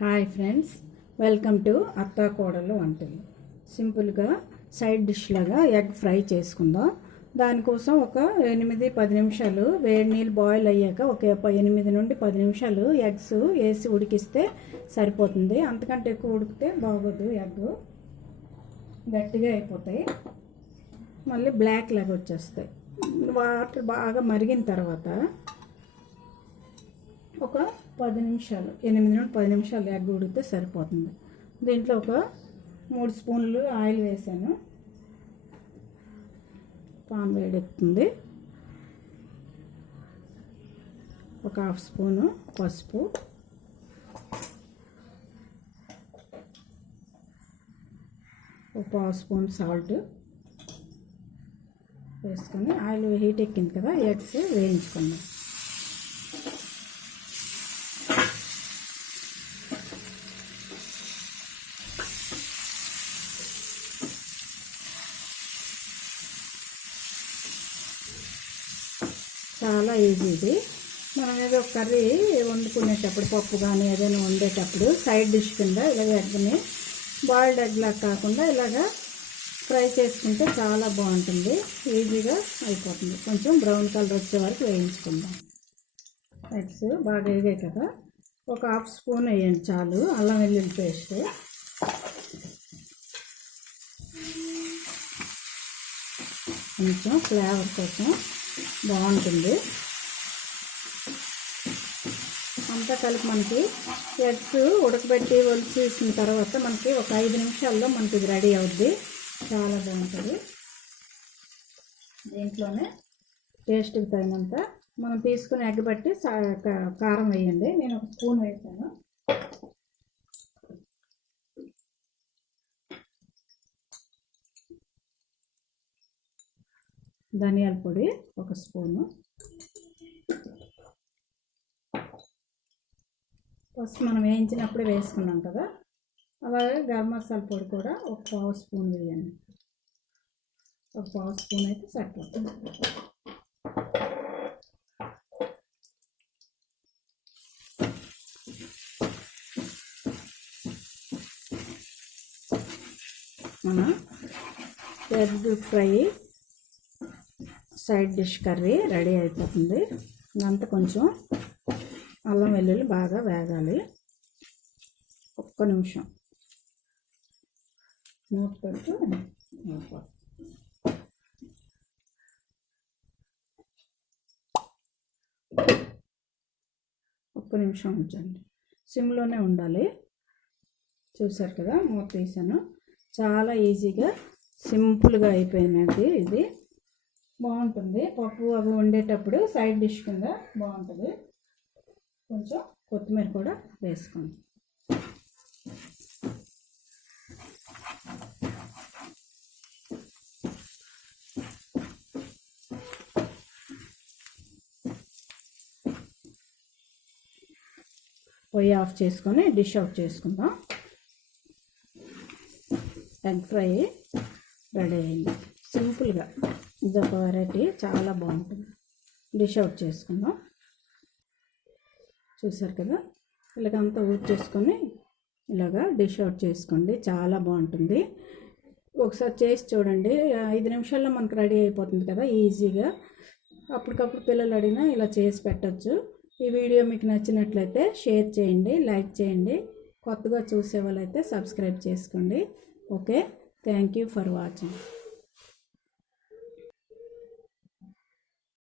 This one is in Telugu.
హాయ్ ఫ్రెండ్స్, వెల్కమ్ టు అత్తా కోడలు వంటలు. సింపుల్గా సైడ్ డిష్ లాగా ఎగ్ ఫ్రై చేసుకుందాం. దానికోసం ఒక 8-10 నిమిషాలు వేడి నీళ్ళు బాయిల్ అయ్యాక ఒక 8 నుండి 10 నిమిషాలు ఎగ్స్ వేసి ఉడికిస్తే సరిపోతుంది. అంతకంటే ఎక్కువ ఉడికితే బాగోదు, ఎగ్ గట్టిగా అయిపోతాయి, మళ్ళీ బ్లాక్ లాగా వచ్చేస్తాయి. వాటర్ బాగా మరిగిన తర్వాత ఒక 10 నిమిషాలు 8 నుండి 10 నిమిషాలు ఎగ్ ఉడికితే సరిపోతుంది. దీంట్లో ఒక 3 స్పూన్లు ఆయిల్ వేసాను. పాన్ వేడెక్కుతుంది. ఒక 1/2 స్పూను పసుపు, ఒక 1/2 స్పూన్ సాల్ట్ వేసుకొని ఆయిల్ హీట్ ఎక్కింది కదా, ఎగ్స్ వేయించుకుందాం. చాలా ఈజీ ఇది. మనం ఏదో కర్రీ వండుకునేటప్పుడు, పప్పు కానీ ఏదైనా వండేటప్పుడు సైడ్ డిష్ కింద ఇలాగ ఎగ్ని బాయిల్డ్ ఎగ్లా కాకుండా ఇలాగా ఫ్రై చేసుకుంటే చాలా బాగుంటుంది, ఈజీగా అయిపోతుంది. కొంచెం బ్రౌన్ కలర్ వచ్చే వరకు వేయించుకుందాం. ఎగ్స్ బాగా వేగాయి కదా, ఒక 1/2 స్పూన్ వేయండి చాలు అల్లం వెల్లుల్లి పేస్ట్. కొంచెం ఫ్లేవర్ కోసం బాగుంటుంది. అంతా కలిపి మనకి ఎగ్స్ ఉడకబెట్టి ఒలిచేసిన తర్వాత మనకి ఒక 5 నిమిషాల్లో మనకి ఇది రెడీ అవుద్ది. చాలా బాగుంటుంది. దీంట్లోనే టేస్ట్కి తగినంత మనం తీసుకుని ఎగ్ బట్టి కారం వేయండి. నేను 1 స్పూన్ వేసాను. ధనియాల పొడి 1 స్పూను, ఫస్ట్ మనం వేయించినప్పుడే వేసుకున్నాం కదా, అలాగే గరం మసాలా పొడి కూడా ఒక 1/2 స్పూన్ వేయండి. ఒక 1/2 స్పూన్ అయితే సరిపోతుంది. మన egg fry side dish curry ready అయిపోతుంది. ఇదంతా కొంచెం అల్లం వెల్లుల్లి బాగా వేగాలి. 1 నిమిషం మూత పెట్టి 1 నిమిషం ఉంచండి, సిమ్లోనే ఉండాలి. చూసారు కదా, మూత తీసాను. చాలా ఈజీగా సింపుల్గా అయిపోయినది. ఇది బాగుంటుంది, పప్పు అవి వండేటప్పుడు సైడ్ డిష్ కింద బాగుంటుంది. కొంచెం కొత్తిమీర కూడా వేసుకోండి. పొయ్యి ఆఫ్ చేసుకొని డిష్ అవుట్ చేసుకుందాం. ఎగ్ ఫ్రై రెడీ అయింది. సింపుల్గా ఇదొక వెరైటీ, చాలా బాగుంటుంది. డిష్ అవుట్ చేసుకుందాం. చూసారు కదా, ఇలాగంతా ఊట్ చేసుకొని ఇలాగా డిష్ అవుట్ చేసుకోండి. చాలా బాగుంటుంది. ఒకసారి చేసి చూడండి. 5 నిమిషాల్లో మనకు రెడీ అయిపోతుంది కదా ఈజీగా. అప్పటికప్పుడు పిల్లలు అడిగినా ఇలా చేసి పెట్టచ్చు. ఈ వీడియో మీకు నచ్చినట్లయితే షేర్ చేయండి, లైక్ చేయండి. కొత్తగా చూసే వాళ్ళైతే సబ్స్క్రైబ్ చేసుకోండి. Okay, thank you for watching.